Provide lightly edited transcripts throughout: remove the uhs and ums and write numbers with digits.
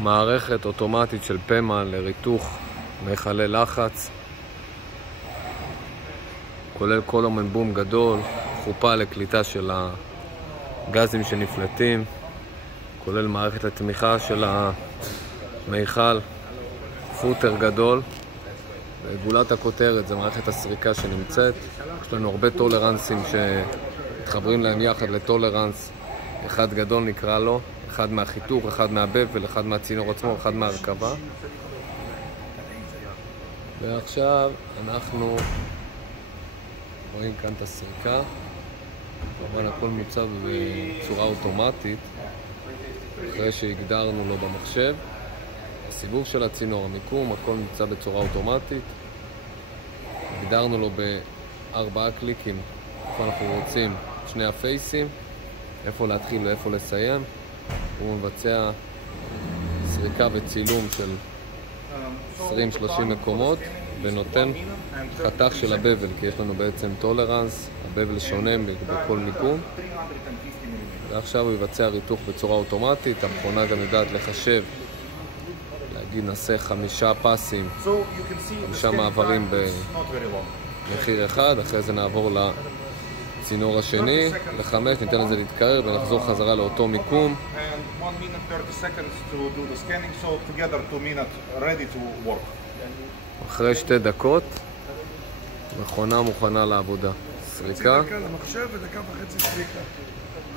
מערכת אוטומטית של פמה לריתוך מכלי לחץ, כולל קולומן בום גדול, חופה לקליטה של הגזים שנפלטים, כולל מערכת לתמיכה של המיכל, פוטר גדול. וגולת הכותרת זה מערכת הסריקה שנמצאת. יש לנו הרבה טולרנסים שמתחברים להם יחד לטולרנס אחד גדול נקרא לו, אחד מהחיתוך, אחד מהבבל, אחד מהצינור עצמו, אחד מהרכבה. ועכשיו אנחנו רואים כאן את הסריקה. כמובן הכל מוצב בצורה אוטומטית אחרי שהגדרנו לו במחשב. הסיבוב של הצינור, המיקום, הכל נמצא בצורה אוטומטית. הגדרנו לו ב4 קליקים איפה אנחנו רוצים שני הפייסים, איפה להתחיל ואיפה לסיים. הוא מבצע סריקה וצילום של 20-30 מקומות ונותן חתך של הבבל, כי יש לנו בעצם טולרנס, הבבל שונה בכל מיקום. ועכשיו הוא יבצע ריתוך בצורה אוטומטית. המכונה גם יודעת לחשב, להגיד נעשה 5 פסים, 5 מעברים במחיר אחד, אחרי זה נעבור לצינור השני, ל5, ניתן לזה להתקרר ונחזור חזרה לאותו מיקום. אחרי 2 דקות מכונה מוכנה לעבודה. סריקה, חצי דקה למחשב ודקה וחצי סריקה.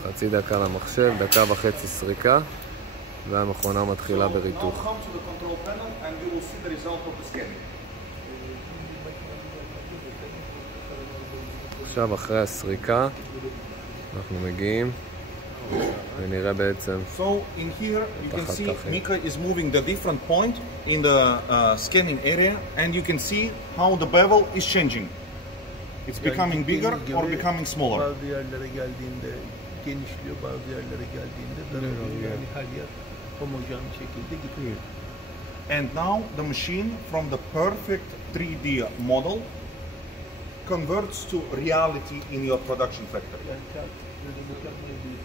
חצי דקה למחשב, דקה וחצי סריקה, והמכונה מתחילה בריתוך. עכשיו אחרי הסריקה אנחנו מגיעים ונראה בעצם So in here you can see Mika is moving the different point in the scanning area, and you can see how the bevel is changing. It's becoming bigger or becoming smaller. Bazı yerlere geldiğinde genişliyor, bazı yerlere geldiğinde daralıyor. Yani her yer homojen bir şekilde gidiyor. And now the machine from the perfect 3D model converts to reality in your production factory. Yani böyle mükemmel bir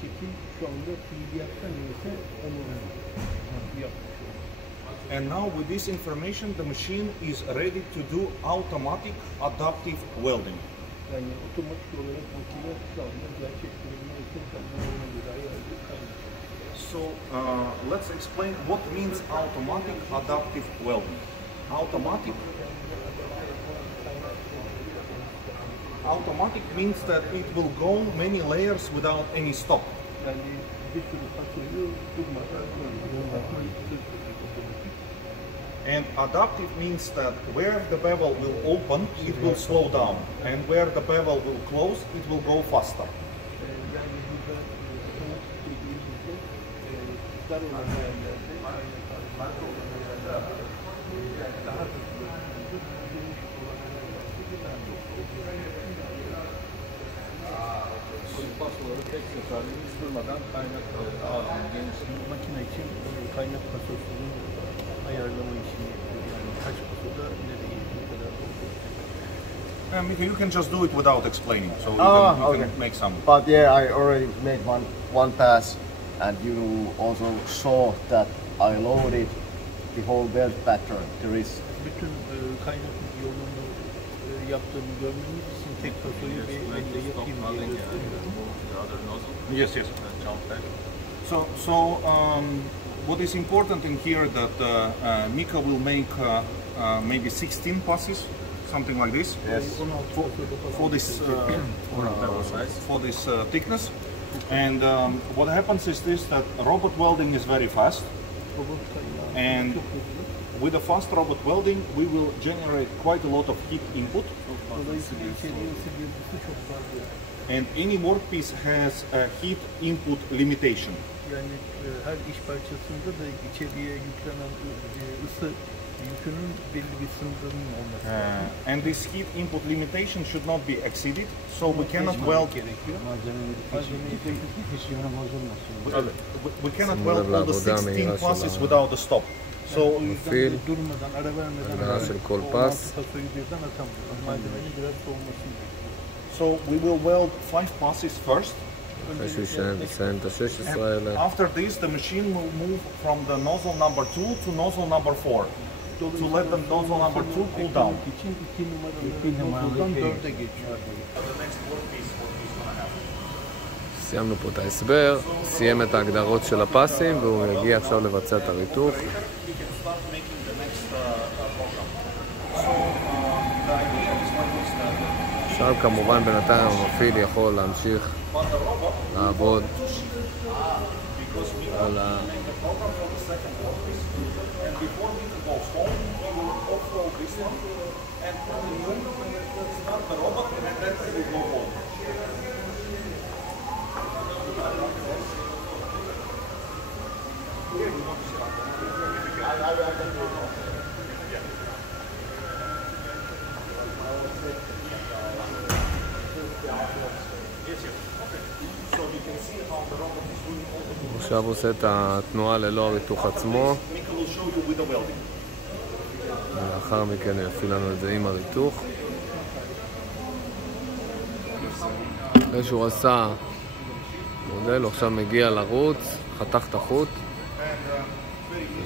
şekil şu anda PDF'ten ise onu yapmış. And now with this information the machine is ready to do automatic adaptive welding. Yani otomatik olarak makine şu anda gerçekleştirme için kendine göre ayarlıyor. So let's explain what means automatic adaptive welding. Automatic means that it will go many layers without any stop. Yani bir sürü fasulye durmadan And adaptive means that where the bevel will open, it will slow down, and where the bevel will close, it will go faster. yani burada otomatik dediğimizde dar olan yerlerde farklı olan yerlerde daha hızlı geniş olan yerlerde daha Pasoları tek seferde hiç durmadan kaynak ağzının genişliği. makine için kaynak pasosunu ayarlama işini yapıyor. Yani kaç pasoda nereye ne kadar olduğu. Mika, you can just do it without explaining, so you can make some. But yeah, I already made one pass, and you also saw that I loaded the whole weld pattern. There is Bütün kaynak yolunu yaptığımı görmeniz için tek pasoyu bir elle yapayım diye gösteriyorum. Yes. So what is important in here that Mika will make maybe 16 passes, something like this. yes. For this thickness. And what happens is this, that robot welding is very fast, and with the fast robot welding we will generate quite a lot of heat input, Dolayısıyla içeriye ısıtıcısı çok fazla. and any workpiece has a heat input limitation. Yani her iş parçasında da içeriye yüklenen ısı yükünün belli bir sınırının olması lazım. And this heat input limitation should not be exceeded, so we cannot weld. We cannot weld all the 16 passes without a stop. So מפעיל, Durmadan, ara vermeden הגדרה של כל פס. pasoyu birden atamıyor. Malzemenin biraz soğumasını bekliyor. So we will weld 5 passes first, אחרי שהוא יסיים את ה-16 האלה. After this, the machine will move from the nozzle number 2 to nozzle number 4 to let the nozzle number 2 cool down. סיימנו פה את ההסבר, סיים את ההגדרות של הפסים והוא יגיע עכשיו לבצע את הריתוך. עכשיו כמובן בינתיים המפעיל יכול להמשיך לעבוד על ה... עכשיו עושה את התנועה ללא הריתוך עצמו, ולאחר מכן יפעיל לנו את זה עם הריתוך. אחרי שהוא עשה מודל, הוא עכשיו מגיע לרוץ, חתך את החוט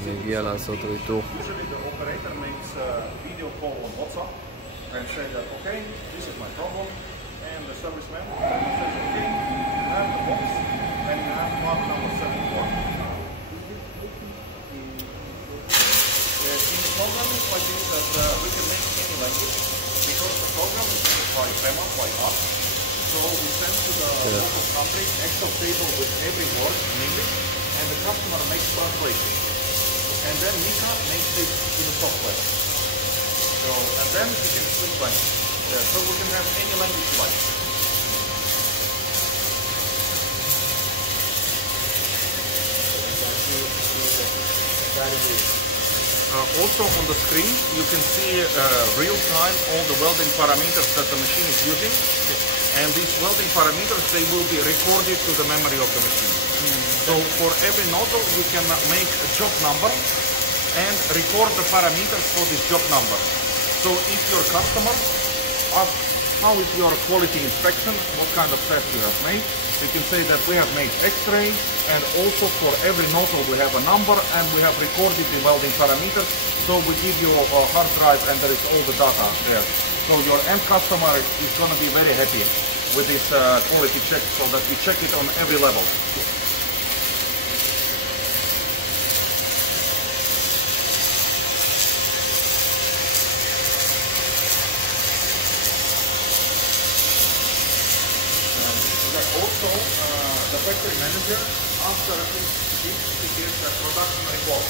ומגיע לעשות ריתוך. Programming like this that we can make any language because the program is made by PEMA, by us. So we send to the local country Excel table with every word in English, and the customer makes translation. And then Mika makes it to the software. So, and then we can switch language. So we can have any language you like. Also on the screen you can see real time all the welding parameters that the machine is using, and these welding parameters, they will be recorded to the memory of the machine. So for every nozzle you can make a job number and record the parameters for this job number. So if your customer asks how is your quality inspection, what kind of test you have made, you can say that we have made X-ray, and also for every nozzle we have a number and we have recorded the welding parameters. So we give you a hard drive and there is all the data there. So your end customer is going to be very happy with this quality check, so that we check it on every level. Also, the factory manager, after he gets a production report.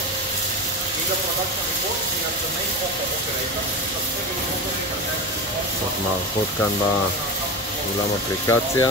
In the production report, he has the name of the operator. Every operator has קצת מערכות כאן באולם אפליקציה.